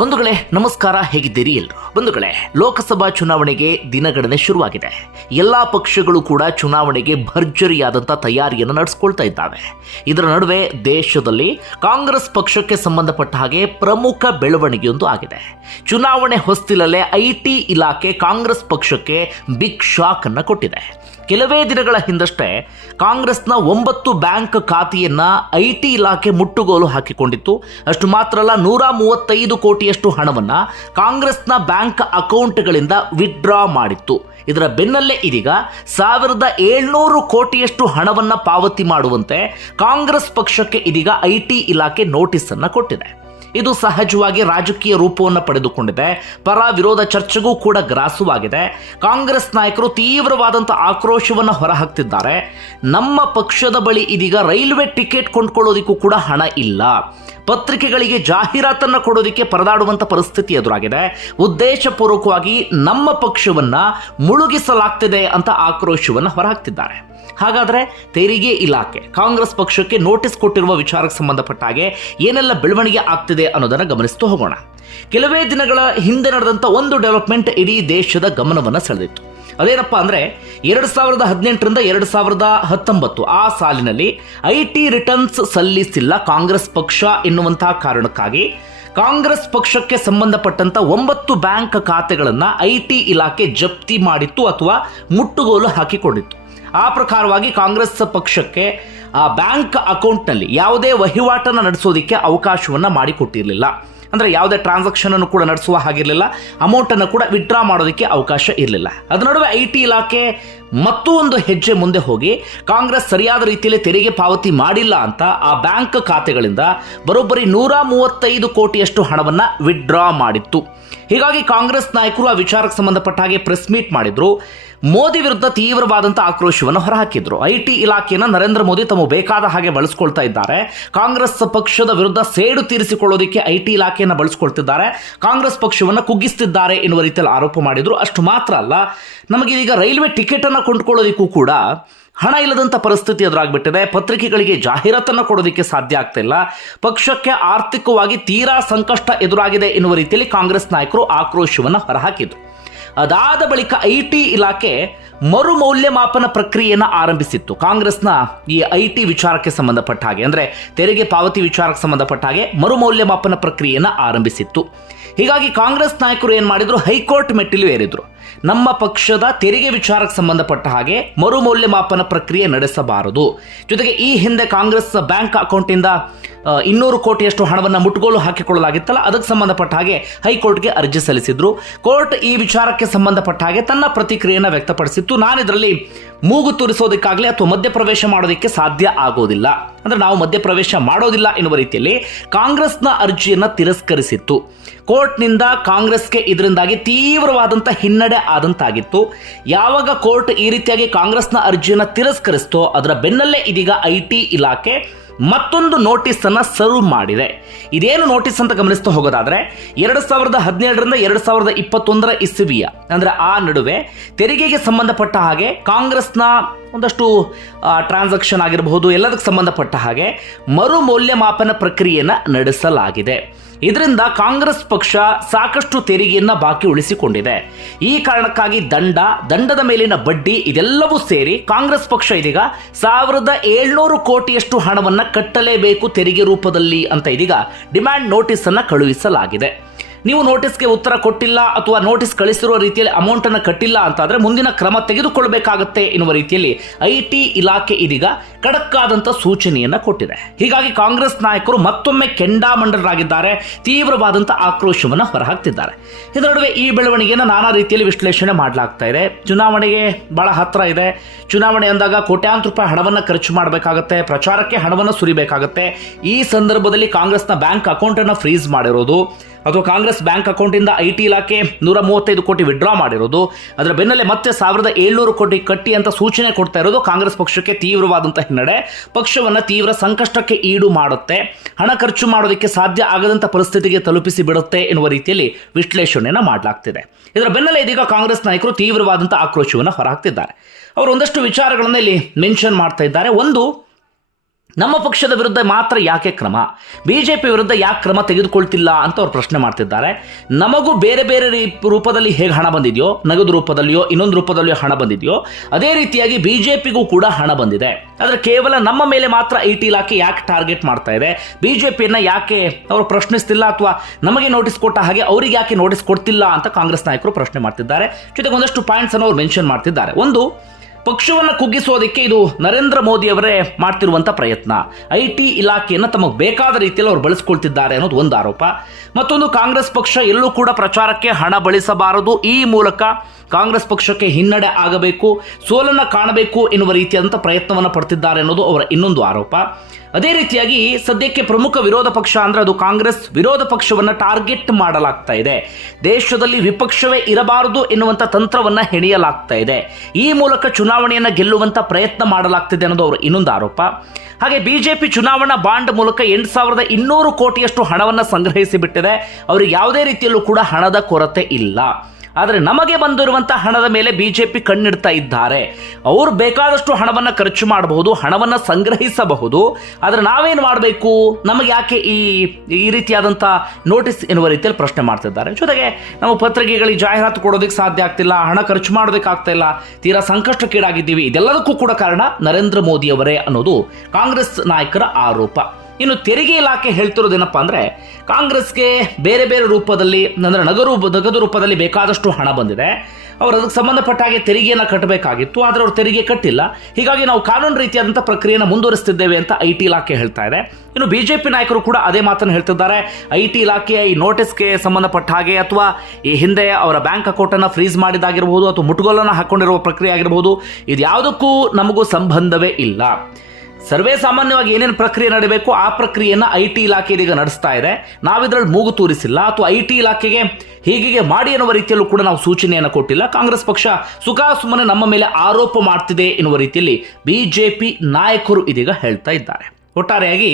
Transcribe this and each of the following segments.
ಬಂಧುಗಳೇ, ನಮಸ್ಕಾರ, ಹೇಗಿದ್ದೀರಿ ಎಲ್ರು? ಬಂಧುಗಳೇ, ಲೋಕಸಭಾ ಚುನಾವಣೆಗೆ ದಿನಗಣನೆ ಶುರುವಾಗಿದೆ. ಎಲ್ಲಾ ಪಕ್ಷಗಳು ಕೂಡ ಚುನಾವಣೆಗೆ ಭರ್ಜರಿಯಾದಂಥ ತಯಾರಿಯನ್ನು ನಡೆಸ್ಕೊಳ್ತಾ ಇದ್ದಾವೆ. ಇದರ ನಡುವೆ ದೇಶದಲ್ಲಿ ಕಾಂಗ್ರೆಸ್ ಪಕ್ಷಕ್ಕೆ ಸಂಬಂಧಪಟ್ಟ ಹಾಗೆ ಪ್ರಮುಖ ಬೆಳವಣಿಗೆಯೊಂದು ಆಗಿದೆ. ಚುನಾವಣೆ ಹೊಸ್ತಿಲಲ್ಲೇ ಐ ಇಲಾಖೆ ಕಾಂಗ್ರೆಸ್ ಪಕ್ಷಕ್ಕೆ ಬಿಗ್ ಶಾಕ್ ಅನ್ನು ಕೊಟ್ಟಿದೆ. ಕೆಲವೇ ದಿನಗಳ ಹಿಂದಷ್ಟೇ ಕಾಂಗ್ರೆಸ್ನ ಒಂಬತ್ತು ಬ್ಯಾಂಕ್ ಖಾತೆಯನ್ನ ಐ ಟಿ ಇಲಾಖೆ ಮುಟ್ಟುಗೋಲು ಹಾಕಿಕೊಂಡಿತ್ತು. ಅಷ್ಟು ಮಾತ್ರ ಅಲ್ಲ, ನೂರ ಮೂವತ್ತೈದು ಕೋಟಿಯಷ್ಟು ಹಣವನ್ನ ಕಾಂಗ್ರೆಸ್ನ ಬ್ಯಾಂಕ್ ಅಕೌಂಟ್ಗಳಿಂದ ವಿತ್ಡ್ರಾ ಮಾಡಿತ್ತು. ಇದರ ಬೆನ್ನಲ್ಲೇ ಇದೀಗ ಸಾವಿರದ ಏಳ್ನೂರು ಕೋಟಿಯಷ್ಟು ಹಣವನ್ನ ಪಾವತಿ ಮಾಡುವಂತೆ ಕಾಂಗ್ರೆಸ್ ಪಕ್ಷಕ್ಕೆ ಇದೀಗ ಐ ಇಲಾಖೆ ನೋಟಿಸ್ ಅನ್ನ ಕೊಟ್ಟಿದೆ. ಇದು ಸಹಜವಾಗಿ ರಾಜಕೀಯ ರೂಪವನ್ನು ಪಡೆದುಕೊಂಡಿದೆ. ಪರ ವಿರೋಧ ಚರ್ಚೆಗೂ ಕೂಡ ಗ್ರಾಸವಾಗಿದೆ. ಕಾಂಗ್ರೆಸ್ ನಾಯಕರು ತೀವ್ರವಾದಂಥ ಆಕ್ರೋಶವನ್ನು ಹೊರಹಾಕ್ತಿದ್ದಾರೆ. ನಮ್ಮ ಪಕ್ಷದ ಬಳಿ ಇದೀಗ ರೈಲ್ವೆ ಟಿಕೆಟ್ ಕೊಂಡ್ಕೊಳ್ಳೋದಿಕ್ಕೂ ಕೂಡ ಹಣ ಇಲ್ಲ. ಪತ್ರಿಕೆಗಳಿಗೆ ಜಾಹೀರಾತನ್ನು ಕೊಡೋದಕ್ಕೆ ಪರದಾಡುವಂಥ ಪರಿಸ್ಥಿತಿ ಎದುರಾಗಿದೆ. ಉದ್ದೇಶಪೂರ್ವಕವಾಗಿ ನಮ್ಮ ಪಕ್ಷವನ್ನು ಮುಳುಗಿಸಲಾಗ್ತಿದೆ ಅಂತ ಆಕ್ರೋಶವನ್ನು ಹೊರಹಾಕ್ತಿದ್ದಾರೆ. ಹಾಗಾದ್ರೆ ತೆರಿಗೆ ಇಲಾಖೆ, ಕಾಂಗ್ರೆಸ್ ಪಕ್ಷಕ್ಕೆ ನೋಟಿಸ್ ಕೊಟ್ಟಿರುವ ವಿಚಾರಕ್ಕೆ ಸಂಬಂಧಪಟ್ಟ ಹಾಗೆ ಏನೆಲ್ಲ ಬೆಳವಣಿಗೆ ಆಗ್ತಿದೆ ಅನ್ನೋದನ್ನು ಗಮನಿಸ್ತು ಹೋಗೋಣ. ಕೆಲವೇ ದಿನಗಳ ಹಿಂದೆ ನಡೆದಂಥ ಒಂದು ಡೆವಲಪ್ಮೆಂಟ್ ಇಡೀ ದೇಶದ ಗಮನವನ್ನು ಸೆಳೆದಿತ್ತು. ಅದೇನಪ್ಪ ಅಂದರೆ ಎರಡು ಸಾವಿರದ ಹದಿನೆಂಟರಿಂದ ಎರಡು ಸಾವಿರದ ಹತ್ತೊಂಬತ್ತು ಆ ಸಾಲಿನಲ್ಲಿ ಐ ಟಿ ರಿಟರ್ನ್ಸ್ ಸಲ್ಲಿಸಿಲ್ಲ ಕಾಂಗ್ರೆಸ್ ಪಕ್ಷ ಎನ್ನುವಂತಹ ಕಾರಣಕ್ಕಾಗಿ. ಕಾಂಗ್ರೆಸ್ ಪಕ್ಷಕ್ಕೆ ಸಂಬಂಧಪಟ್ಟಂತ ಒಂಬತ್ತು ಬ್ಯಾಂಕ್ ಖಾತೆಗಳನ್ನು ಐ ಟಿ ಇಲಾಖೆ ಜಪ್ತಿ ಮಾಡಿತ್ತು ಅಥವಾ ಮುಟ್ಟುಗೋಲು ಹಾಕಿಕೊಂಡಿತ್ತು. ಆ ಪ್ರಕಾರವಾಗಿ ಕಾಂಗ್ರೆಸ್ ಪಕ್ಷಕ್ಕೆ ಆ ಬ್ಯಾಂಕ್ ಅಕೌಂಟ್ನಲ್ಲಿ ಯಾವುದೇ ವಹಿವಾಟನ್ನು ನಡೆಸೋದಕ್ಕೆ ಅವಕಾಶವನ್ನು ಮಾಡಿಕೊಟ್ಟಿರಲಿಲ್ಲ. ಅಂದರೆ ಯಾವುದೇ ಟ್ರಾನ್ಸಾಕ್ಷನನ್ನು ಕೂಡ ನಡೆಸುವ ಹಾಗಿರಲಿಲ್ಲ ಅಮೌಂಟನ್ನು ಕೂಡ ವಿಡ್ರಾ ಮಾಡೋದಕ್ಕೆ ಅವಕಾಶ ಇರಲಿಲ್ಲ. ಅದರ ನಡುವೆ ಐ ಟಿ ಇಲಾಖೆ ಮತ್ತೂ ಹೆಜ್ಜೆ ಮುಂದೆ ಹೋಗಿ ಕಾಂಗ್ರೆಸ್ ಸರಿಯಾದ ರೀತಿಯಲ್ಲಿ ತೆರಿಗೆ ಪಾವತಿ ಮಾಡಿಲ್ಲ ಅಂತ ಆ ಬ್ಯಾಂಕ್ ಖಾತೆಗಳಿಂದ ಬರೋಬ್ಬರಿ ನೂರ ಮೂವತ್ತೈದು ಕೋಟಿಯಷ್ಟು ಹಣವನ್ನು ವಿಡ್ರಾ ಮಾಡಿತ್ತು. ಹೀಗಾಗಿ ಕಾಂಗ್ರೆಸ್ ನಾಯಕರು ಆ ವಿಚಾರಕ್ಕೆ ಸಂಬಂಧಪಟ್ಟ ಹಾಗೆ ಪ್ರೆಸ್ ಮೀಟ್ ಮಾಡಿದ್ರು. ಮೋದಿ ವಿರುದ್ಧ ತೀವ್ರವಾದಂಥ ಆಕ್ರೋಶವನ್ನು ಹೊರಹಾಕಿದ್ರು. ಐ ಟಿ ಇಲಾಖೆಯನ್ನು ನರೇಂದ್ರ ಮೋದಿ ತಮ್ಮ ಬೇಕಾದ ಹಾಗೆ ಬಳಸ್ಕೊಳ್ತಾ ಇದ್ದಾರೆ. ಕಾಂಗ್ರೆಸ್ ಪಕ್ಷದ ವಿರುದ್ಧ ಸೇಡು ತೀರಿಸಿಕೊಳ್ಳೋದಕ್ಕೆ ಐ ಟಿ ಇಲಾಖೆಯನ್ನು ಬಳಸ್ಕೊಳ್ತಿದ್ದಾರೆ. ಕಾಂಗ್ರೆಸ್ ಪಕ್ಷವನ್ನು ಕುಗ್ಗಿಸ್ತಿದ್ದಾರೆ ಎನ್ನುವ ರೀತಿಯಲ್ಲಿ ಆರೋಪ ಮಾಡಿದ್ರು. ಅಷ್ಟು ಮಾತ್ರ ಅಲ್ಲ ನಮಗೆ ಈಗ ರೈಲ್ವೆ ಟಿಕೆಟ್ ಅನ್ನು ಕೊಂಡ್ಕೊಳ್ಳೋದಕ್ಕೂ ಕೂಡ ಹಣ ಇಲ್ಲದಂಥ ಪರಿಸ್ಥಿತಿ ಎದುರಾಗ್ಬಿಟ್ಟಿದೆ. ಪತ್ರಿಕೆಗಳಿಗೆ ಜಾಹೀರಾತನ್ನು ಕೊಡೋದಕ್ಕೆ ಸಾಧ್ಯ ಆಗ್ತಿಲ್ಲ. ಪಕ್ಷಕ್ಕೆ ಆರ್ಥಿಕವಾಗಿ ತೀರಾ ಸಂಕಷ್ಟ ಎದುರಾಗಿದೆ ಎನ್ನುವ ರೀತಿಯಲ್ಲಿ ಕಾಂಗ್ರೆಸ್ ನಾಯಕರು ಆಕ್ರೋಶವನ್ನು ಹೊರಹಾಕಿದ್ರು. ಅದಾದ ಬಳಿಕ ಐ ಟಿ ಇಲಾಖೆ ಮರು ಮೌಲ್ಯಮಾಪನ ಪ್ರಕ್ರಿಯೆಯನ್ನು ಆರಂಭಿಸಿತ್ತು. ಕಾಂಗ್ರೆಸ್ನ ಈ ಐ ಟಿ ವಿಚಾರಕ್ಕೆ ಸಂಬಂಧಪಟ್ಟ ಹಾಗೆ, ಅಂದರೆ ತೆರಿಗೆ ಪಾವತಿ ವಿಚಾರಕ್ಕೆ ಸಂಬಂಧಪಟ್ಟ ಹಾಗೆ ಮರು ಮೌಲ್ಯಮಾಪನ ಪ್ರಕ್ರಿಯೆಯನ್ನು ಆರಂಭಿಸಿತ್ತು. ಹೀಗಾಗಿ ಕಾಂಗ್ರೆಸ್ ನಾಯಕರು ಏನು ಮಾಡಿದ್ರು? ಹೈಕೋರ್ಟ್ ಮೆಟ್ಟಿಲು ಏರಿದ್ರು. ನಮ್ಮ ಪಕ್ಷದ ತೆರಿಗೆ ವಿಚಾರಕ್ಕೆ ಸಂಬಂಧಪಟ್ಟ ಹಾಗೆ ಮರು ಮೌಲ್ಯಮಾಪನ ಪ್ರಕ್ರಿಯೆ ನಡೆಸಬಾರದು. ಜೊತೆಗೆ ಈ ಹಿಂದೆ ಕಾಂಗ್ರೆಸ್ ಬ್ಯಾಂಕ್ ಅಕೌಂಟಿಂದ ಇನ್ನೂರು ಕೋಟಿಯಷ್ಟು ಹಣವನ್ನು ಮುಟ್ಟುಗೋಲು ಹಾಕಿಕೊಳ್ಳಲಾಗಿತ್ತಲ್ಲ, ಅದಕ್ಕೆ ಸಂಬಂಧಪಟ್ಟ ಹಾಗೆ ಹೈಕೋರ್ಟ್ಗೆ ಅರ್ಜಿ ಸಲ್ಲಿಸಿದ್ರು. ಕೋರ್ಟ್ ಈ ವಿಚಾರಕ್ಕೆ ಸಂಬಂಧಪಟ್ಟ ಹಾಗೆ ತನ್ನ ಪ್ರತಿಕ್ರಿಯೆಯನ್ನು ವ್ಯಕ್ತಪಡಿಸಿತ್ತು. ನಾನು ಇದರಲ್ಲಿ ಮೂಗು ತೂರಿಸೋದಕ್ಕಾಗಲಿ ಅಥವಾ ಮಧ್ಯಪ್ರವೇಶ ಮಾಡೋದಕ್ಕೆ ಸಾಧ್ಯ ಆಗೋದಿಲ್ಲ. ಅಂದ್ರೆ ನಾವು ಮಧ್ಯಪ್ರವೇಶ ಮಾಡೋದಿಲ್ಲ ಎನ್ನುವ ರೀತಿಯಲ್ಲಿ ಕಾಂಗ್ರೆಸ್ನ ಅರ್ಜಿಯನ್ನು ತಿರಸ್ಕರಿಸಿತ್ತು. ಕೋರ್ಟ್ನಿಂದ ಕಾಂಗ್ರೆಸ್ಗೆ ಇದರಿಂದಾಗಿ ತೀವ್ರವಾದಂಥ ಹಿನ್ನಡೆ ಆದಂತಾಗಿತ್ತು. ಯಾವಾಗ ಕೋರ್ಟ್ ಈ ರೀತಿಯಾಗಿ ಕಾಂಗ್ರೆಸ್ನ ಅರ್ಜಿಯನ್ನು ತಿರಸ್ಕರಿಸ್ತೋ ಅದರ ಬೆನ್ನಲ್ಲೇ ಇದೀಗ ಐ ಟಿ ಇಲಾಖೆ ಮತ್ತೊಂದು ನೋಟಿಸ್ ಅನ್ನ ಸರ್ವ್ ಮಾಡಿದೆ. ಇದೇನು ನೋಟಿಸ್ ಅಂತ ಗಮನಿಸ್ತಾ ಹೋಗೋದಾದ್ರೆ, ಎರಡು ಸಾವಿರದ ಹದಿನೇಳರಿಂದ ಎರಡು ಸಾವಿರದ ಇಪ್ಪತ್ತೊಂದರ ಇಸವಿಯ, ಅಂದ್ರೆ ಆ ನಡುವೆ ತೆರಿಗೆಗೆ ಸಂಬಂಧಪಟ್ಟ ಹಾಗೆ ಕಾಂಗ್ರೆಸ್ನ ಒಂದಷ್ಟು ಟ್ರಾನ್ಸಾಕ್ಷನ್ ಆಗಿರಬಹುದು, ಎಲ್ಲದಕ್ಕೆ ಸಂಬಂಧಪಟ್ಟ ಹಾಗೆ ಮರು ಮೌಲ್ಯಮಾಪನ ಪ್ರಕ್ರಿಯೆಯನ್ನು ನಡೆಸಲಾಗಿದೆ. ಇದರಿಂದ ಕಾಂಗ್ರೆಸ್ ಪಕ್ಷ ಸಾಕಷ್ಟು ತೆರಿಗೆಯನ್ನ ಬಾಕಿ ಉಳಿಸಿಕೊಂಡಿದೆ. ಈ ಕಾರಣಕ್ಕಾಗಿ ದಂಡ, ದಂಡದ ಮೇಲಿನ ಬಡ್ಡಿ ಇದೆಲ್ಲವೂ ಸೇರಿ ಕಾಂಗ್ರೆಸ್ ಪಕ್ಷ ಇದೀಗ ಸಾವಿರದ ಏಳ್ನೂರು ಕೋಟಿಯಷ್ಟು ಹಣವನ್ನ ಕಟ್ಟಲೇಬೇಕು ತೆರಿಗೆ ರೂಪದಲ್ಲಿ ಅಂತ ಇದೀಗ ಡಿಮ್ಯಾಂಡ್ ನೋಟಿಸ್ ಅನ್ನ ಕಳುಹಿಸಲಾಗಿದೆ. ನೀವು ನೋಟಿಸ್ಗೆ ಉತ್ತರ ಕೊಟ್ಟಿಲ್ಲ ಅಥವಾ ನೋಟಿಸ್ ಕಳಿಸಿರುವ ರೀತಿಯಲ್ಲಿ ಅಮೌಂಟ್ ಅನ್ನು ಕಟ್ಟಿಲ್ಲ ಅಂತಾದರೆ ಮುಂದಿನ ಕ್ರಮ ತೆಗೆದುಕೊಳ್ಳಬೇಕಾಗುತ್ತೆ ಎನ್ನುವ ರೀತಿಯಲ್ಲಿ ಐ ಟಿ ಇಲಾಖೆ ಇದೀಗ ಖಡಕ್ ಸೂಚನೆಯನ್ನ ಕೊಟ್ಟಿದೆ. ಹೀಗಾಗಿ ಕಾಂಗ್ರೆಸ್ ನಾಯಕರು ಮತ್ತೊಮ್ಮೆ ಕೆಂಡಾಮಂಡಲರಾಗಿದ್ದಾರೆ ತೀವ್ರವಾದಂಥ ಆಕ್ರೋಶವನ್ನು ಹೊರಹಾಕ್ತಿದ್ದಾರೆ. ಇದರ ನಡುವೆ ಈ ಬೆಳವಣಿಗೆಯನ್ನು ನಾನಾ ರೀತಿಯಲ್ಲಿ ವಿಶ್ಲೇಷಣೆ ಮಾಡಲಾಗ್ತಾ ಇದೆ. ಚುನಾವಣೆಗೆ ಬಹಳ ಹತ್ತಿರ ಇದೆ. ಚುನಾವಣೆ ಅಂದಾಗ ಕೋಟ್ಯಾಂತರ ರೂಪಾಯಿ ಹಣವನ್ನು ಖರ್ಚು ಮಾಡಬೇಕಾಗುತ್ತೆ, ಪ್ರಚಾರಕ್ಕೆ ಹಣವನ್ನು ಸುರಿಬೇಕಾಗುತ್ತೆ. ಈ ಸಂದರ್ಭದಲ್ಲಿ ಕಾಂಗ್ರೆಸ್ನ ಬ್ಯಾಂಕ್ ಅಕೌಂಟನ್ನು ಫ್ರೀಸ್ ಮಾಡಿರೋದು ಅಥವಾ ಕಾಂಗ್ರೆಸ್ ಬ್ಯಾಂಕ್ ಅಕೌಂಟಿಂದ ಐ ಟಿ ಇಲಾಖೆ ನೂರ ಮೂವತ್ತೈದು ಕೋಟಿ ವಿಡ್ರಾ ಮಾಡಿರೋದು. ಅದರ ಬೆನ್ನಲ್ಲೇ ಮತ್ತೆ ಸಾವಿರದ ಏಳ್ನೂರು ಕೋಟಿ ಕಟ್ಟಿ ಅಂತ ಸೂಚನೆ ಕೊಡ್ತಾ ಇರೋದು ಕಾಂಗ್ರೆಸ್ ಪಕ್ಷಕ್ಕೆ ತೀವ್ರವಾದಂಥ ಹಿನ್ನಡೆ. ಪಕ್ಷವನ್ನು ತೀವ್ರ ಸಂಕಷ್ಟಕ್ಕೆ ಈಡು ಮಾಡುತ್ತೆ. ಹಣ ಖರ್ಚು ಮಾಡೋದಕ್ಕೆ ಸಾಧ್ಯ ಆಗದಂಥ ಪರಿಸ್ಥಿತಿಗೆ ತಲುಪಿಸಿ ಬಿಡುತ್ತೆ ಎನ್ನುವ ರೀತಿಯಲ್ಲಿ ವಿಶ್ಲೇಷಣೆಯನ್ನು ಮಾಡಲಾಗ್ತಿದೆ. ಇದರ ಬೆನ್ನಲ್ಲೇ ಇದೀಗ ಕಾಂಗ್ರೆಸ್ ನಾಯಕರು ತೀವ್ರವಾದಂಥ ಆಕ್ರೋಶವನ್ನು ಹೊರಹಾಕ್ತಿದ್ದಾರೆ. ಅವರು ಒಂದಷ್ಟು ವಿಚಾರಗಳನ್ನು ಇಲ್ಲಿ ಮೆನ್ಷನ್ ಮಾಡ್ತಾ ಇದ್ದಾರೆ. ಒಂದು ನಮ್ಮ ಪಕ್ಷದ ವಿರುದ್ಧ ಮಾತ್ರ ಯಾಕೆ ಕ್ರಮ? ಬಿಜೆಪಿ ವಿರುದ್ಧ ಯಾಕೆ ಕ್ರಮ ತೆಗೆದುಕೊಳ್ತಿಲ್ಲ ಅಂತ ಅವ್ರು ಪ್ರಶ್ನೆ ಮಾಡ್ತಿದ್ದಾರೆ. ನಮಗೂ ಬೇರೆ ಬೇರೆ ರೂಪದಲ್ಲಿ ಹೇಗೆ ಹಣ ಬಂದಿದೆಯೋ, ನಗದು ರೂಪದಲ್ಲಿಯೋ, ಇನ್ನೊಂದು ರೂಪದಲ್ಲಿಯೋ ಹಣ ಬಂದಿದೆಯೋ, ಅದೇ ರೀತಿಯಾಗಿ ಬಿಜೆಪಿಗೂ ಕೂಡ ಹಣ ಬಂದಿದೆ. ಆದರೆ ಕೇವಲ ನಮ್ಮ ಮೇಲೆ ಮಾತ್ರ ಐ ಟಿ ಇಲಾಖೆ ಯಾಕೆ ಟಾರ್ಗೆಟ್ ಮಾಡ್ತಾ ಇದೆ? ಬಿಜೆಪಿಯನ್ನ ಯಾಕೆ ಅವರು ಪ್ರಶ್ನಿಸ್ತಿಲ್ಲ ಅಥವಾ ನಮಗೆ ನೋಟಿಸ್ ಕೊಟ್ಟ ಹಾಗೆ ಅವರಿಗೆ ಯಾಕೆ ನೋಟಿಸ್ ಕೊಡ್ತಿಲ್ಲ ಅಂತ ಕಾಂಗ್ರೆಸ್ ನಾಯಕರು ಪ್ರಶ್ನೆ ಮಾಡ್ತಿದ್ದಾರೆ. ಜೊತೆಗೆ ಒಂದಷ್ಟು ಪಾಯಿಂಟ್ಸ್ ಅನ್ನು ಅವರು ಮೆನ್ಷನ್ ಮಾಡ್ತಿದ್ದಾರೆ. ಒಂದು ಪಕ್ಷವನ್ನು ಕುಗ್ಗಿಸೋದಕ್ಕೆ ಇದು ನರೇಂದ್ರ ಮೋದಿ ಅವರೇ ಮಾಡ್ತಿರುವಂಥ ಪ್ರಯತ್ನ. ಐ ಟಿ ಇಲಾಖೆಯನ್ನು ತಮಗೆ ಬೇಕಾದ ರೀತಿಯಲ್ಲಿ ಅವರು ಬಳಸ್ಕೊಳ್ತಿದ್ದಾರೆ ಅನ್ನೋದು ಒಂದು ಆರೋಪ. ಮತ್ತೊಂದು, ಕಾಂಗ್ರೆಸ್ ಪಕ್ಷ ಎಲ್ಲೂ ಕೂಡ ಪ್ರಚಾರಕ್ಕೆ ಹಣ ಬಳಸಬಾರದು. ಈ ಮೂಲಕ ಕಾಂಗ್ರೆಸ್ ಪಕ್ಷಕ್ಕೆ ಹಿನ್ನಡೆ ಆಗಬೇಕು, ಸೋಲನ್ನು ಕಾಣಬೇಕು ಎನ್ನುವ ರೀತಿಯಾದಂಥ ಪ್ರಯತ್ನವನ್ನು ಪಡ್ತಿದ್ದಾರೆ ಅನ್ನೋದು ಅವರ ಇನ್ನೊಂದು ಆರೋಪ. ಅದೇ ರೀತಿಯಾಗಿ ಸದ್ಯಕ್ಕೆ ಪ್ರಮುಖ ವಿರೋಧ ಪಕ್ಷ ಅಂದ್ರೆ ಅದು ಕಾಂಗ್ರೆಸ್ ವಿರೋಧ ಪಕ್ಷವನ್ನು ಟಾರ್ಗೆಟ್ ಮಾಡಲಾಗ್ತಾ ಇದೆ. ದೇಶದಲ್ಲಿ ವಿಪಕ್ಷವೇ ಇರಬಾರದು ಎನ್ನುವಂಥ ತಂತ್ರವನ್ನ ಹೆಣೆಯಲಾಗ್ತಾ ಇದೆ. ಈ ಮೂಲಕ ಚುನಾವಣೆಯನ್ನು ಗೆಲ್ಲುವಂಥ ಪ್ರಯತ್ನ ಮಾಡಲಾಗ್ತಿದೆ ಅನ್ನೋದು ಅವರು ಇನ್ನೊಂದು ಆರೋಪ. ಹಾಗೆ ಬಿಜೆಪಿ ಚುನಾವಣಾ ಬಾಂಡ್ ಮೂಲಕ ಎಂಟು ಸಾವಿರದ ಇನ್ನೂರು ಕೋಟಿಯಷ್ಟು ಹಣವನ್ನು ಸಂಗ್ರಹಿಸಿ ಬಿಟ್ಟಿದೆ ಅವರಿಗೆ ಯಾವುದೇ ರೀತಿಯಲ್ಲೂ ಕೂಡ ಹಣದ ಕೊರತೆ ಇಲ್ಲ. ಆದರೆ ನಮಗೆ ಬಂದಿರುವಂಥ ಹಣದ ಮೇಲೆ ಬಿ ಜೆ ಪಿ ಕಣ್ಣಿಡ್ತಾ ಇದ್ದಾರೆ. ಅವರು ಬೇಕಾದಷ್ಟು ಹಣವನ್ನು ಖರ್ಚು ಮಾಡಬಹುದು, ಹಣವನ್ನು ಸಂಗ್ರಹಿಸಬಹುದು. ಆದರೆ ನಾವೇನು ಮಾಡಬೇಕು? ನಮಗೆ ಯಾಕೆ ಈ ಈ ರೀತಿಯಾದಂಥ ನೋಟಿಸ್ ಎನ್ನುವ ರೀತಿಯಲ್ಲಿ ಪ್ರಶ್ನೆ ಮಾಡ್ತಿದ್ದಾರೆ. ಜೊತೆಗೆ ನಮ್ಮ ಪತ್ರಿಕೆಗಳಿಗೆ ಜಾಹೀರಾತು ಕೊಡೋದಕ್ಕೆ ಸಾಧ್ಯ ಆಗ್ತಿಲ್ಲ, ಹಣ ಖರ್ಚು ಮಾಡೋದಕ್ಕಾಗ್ತಾ ಇಲ್ಲ, ತೀರಾ ಸಂಕಷ್ಟಕ್ಕೀಡಾಗಿದ್ದೀವಿ. ಇದೆಲ್ಲದಕ್ಕೂ ಕೂಡ ಕಾರಣ ನರೇಂದ್ರ ಮೋದಿಯವರೇ ಅನ್ನೋದು ಕಾಂಗ್ರೆಸ್ ನಾಯಕರ ಆರೋಪ. ಇನ್ನು ತೆರಿಗೆ ಇಲಾಖೆ ಹೇಳ್ತಿರೋದೇನಪ್ಪ ಅಂದರೆ, ಕಾಂಗ್ರೆಸ್ಗೆ ಬೇರೆ ಬೇರೆ ರೂಪದಲ್ಲಿ, ಅಂದರೆ ನಗರು ನಗದು ರೂಪದಲ್ಲಿ ಬೇಕಾದಷ್ಟು ಹಣ ಬಂದಿದೆ. ಅವರು ಅದಕ್ಕೆ ಸಂಬಂಧಪಟ್ಟ ಹಾಗೆ ತೆರಿಗೆಯನ್ನು ಕಟ್ಟಬೇಕಾಗಿತ್ತು, ಆದರೆ ಅವರು ತೆರಿಗೆ ಕಟ್ಟಿಲ್ಲ. ಹೀಗಾಗಿ ನಾವು ಕಾನೂನು ರೀತಿಯಾದಂಥ ಪ್ರಕ್ರಿಯೆಯನ್ನು ಮುಂದುವರಿಸ್ತಿದ್ದೇವೆ ಅಂತ ಐ ಟಿ ಇಲಾಖೆ ಹೇಳ್ತಾ ಇದೆ. ಇನ್ನು ಬಿ ಜೆ ಪಿ ನಾಯಕರು ಕೂಡ ಅದೇ ಮಾತನ್ನು ಹೇಳ್ತಿದ್ದಾರೆ. ಐ ಟಿ ಇಲಾಖೆಯ ಈ ನೋಟಿಸ್ಗೆ ಸಂಬಂಧಪಟ್ಟ ಹಾಗೆ ಅಥವಾ ಈ ಹಿಂದೆ ಅವರ ಬ್ಯಾಂಕ್ ಅಕೌಂಟನ್ನು ಫ್ರೀಸ್ ಮಾಡಿದಾಗಿರ್ಬೋದು ಅಥವಾ ಮುಟ್ಗೋಲನ್ನು ಹಾಕ್ಕೊಂಡಿರುವ ಪ್ರಕ್ರಿಯೆ ಆಗಿರ್ಬೋದು ಇದು ಯಾವುದಕ್ಕೂ ನಮಗೂ ಸಂಬಂಧವೇ ಇಲ್ಲ. ಸರ್ವೇ ಸಾಮಾನ್ಯವಾಗಿ ಏನೇನು ಪ್ರಕ್ರಿಯೆ ನಡೀಬೇಕು, ಆ ಪ್ರಕ್ರಿಯೆಯನ್ನು ಐ ಟಿ ಇಲಾಖೆ ಇದೀಗ ನಡೆಸ್ತಾ ಇದೆ. ನಾವಿದ್ರಲ್ಲಿ ಮೂಗು ತೂರಿಸಿಲ್ಲ, ಅಥವಾ ಐ ಟಿ ಇಲಾಖೆಗೆ ಹೀಗೆ ಮಾಡಿ ಎನ್ನುವ ರೀತಿಯಲ್ಲೂ ಕೂಡ ನಾವು ಸೂಚನೆಯನ್ನು ಕೊಟ್ಟಿಲ್ಲ. ಕಾಂಗ್ರೆಸ್ ಪಕ್ಷ ಸುಖಾ ಸುಮ್ಮನೆ ನಮ್ಮ ಮೇಲೆ ಆರೋಪ ಮಾಡ್ತಿದೆ ಎನ್ನುವ ರೀತಿಯಲ್ಲಿ ಬಿಜೆಪಿ ನಾಯಕರು ಇದೀಗ ಹೇಳ್ತಾ ಇದ್ದಾರೆ. ಒಟ್ಟಾರೆಯಾಗಿ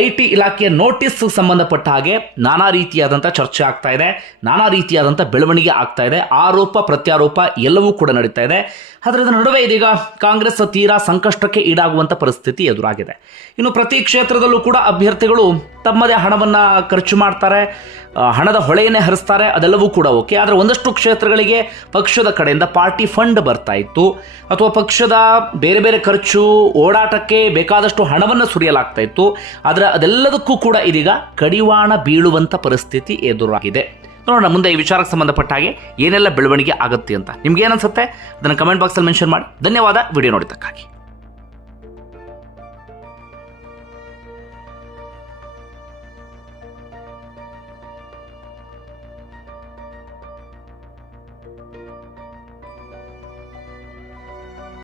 ಐ ಟಿ ಇಲಾಖೆಯ ನೋಟಿಸ್ ಸಂಬಂಧಪಟ್ಟ ಹಾಗೆ ನಾನಾ ರೀತಿಯಾದಂಥ ಚರ್ಚೆ ಆಗ್ತಾ ಇದೆ, ನಾನಾ ರೀತಿಯಾದಂಥ ಬೆಳವಣಿಗೆ ಆಗ್ತಾ ಇದೆ, ಆರೋಪ, ಪ್ರತ್ಯಾರೋಪ ಎಲ್ಲವೂ ಕೂಡ ನಡೀತಾ ಇದೆ. ಅದರ ನಡುವೆ ಇದೀಗ ಕಾಂಗ್ರೆಸ್ ತೀರಾ ಸಂಕಷ್ಟಕ್ಕೆ ಈಡಾಗುವಂಥ ಪರಿಸ್ಥಿತಿ ಎದುರಾಗಿದೆ. ಇನ್ನು ಪ್ರತಿ ಕ್ಷೇತ್ರದಲ್ಲೂ ಕೂಡ ಅಭ್ಯರ್ಥಿಗಳು ತಮ್ಮದೇ ಹಣವನ್ನು ಖರ್ಚು ಮಾಡ್ತಾರೆ ಹಣದ ಹೊಳೆಯನ್ನೇ ಹರಿಸ್ತಾರೆ, ಅದೆಲ್ಲವೂ ಕೂಡ ಓಕೆ. ಆದರೆ ಒಂದಷ್ಟು ಕ್ಷೇತ್ರಗಳಿಗೆ ಪಕ್ಷದ ಕಡೆಯಿಂದ ಪಾರ್ಟಿ ಫಂಡ್ ಬರ್ತಾ ಇತ್ತು. ಅಥವಾ ಪಕ್ಷದ ಬೇರೆ ಬೇರೆ ಖರ್ಚು, ಓಡಾಟಕ್ಕೆ ಬೇಕಾದಷ್ಟು ಹಣವನ್ನು ಸುರಿಯಲಾಗ್ತಾ ಇತ್ತು. ಆದರೆ ಅದೆಲ್ಲದಕ್ಕೂ ಕೂಡ ಇದೀಗ ಕಡಿವಾಣ ಬೀಳುವಂಥ ಪರಿಸ್ಥಿತಿ ಎದುರಾಗಿದೆ. ನೋಡೋಣ ಮುಂದೆ ಈ ವಿಚಾರಕ್ಕೆ ಸಂಬಂಧಪಟ್ಟ ಹಾಗೆ ಏನೆಲ್ಲ ಬೆಳವಣಿಗೆ ಆಗುತ್ತೆ ಅಂತ. ನಿಮ್ಗೆ ಏನನ್ಸುತ್ತೆ ಅದನ್ನು ಕಮೆಂಟ್ ಬಾಕ್ಸಲ್ಲಿ ಮೆನ್ಷನ್ ಮಾಡಿ. ಧನ್ಯವಾದ. ವಿಡಿಯೋ ನೋಡಿದ್ದಕ್ಕಾಗಿ.